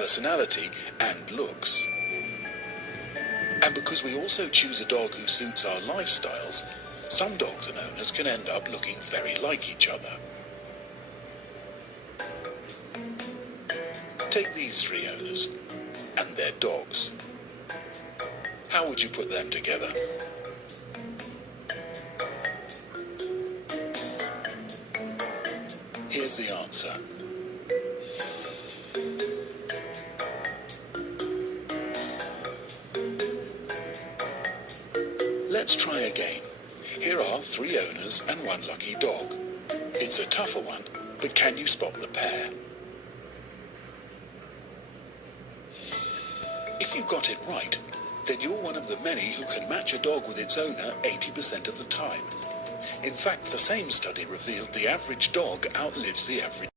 personality and looks. And because we also choose a dog who suits our lifestyles, some dogs and owners can end up looking very like each other. Take these three owners and their dogs. How would you put them together? Here's the answer. Let's try again. Here are three owners and one lucky dog. It's a tougher one, but can you spot the pair? If you got it right, then you're one of the many who can match a dog with its owner 80% of the time. In fact, the same study revealed the average dog outlives the average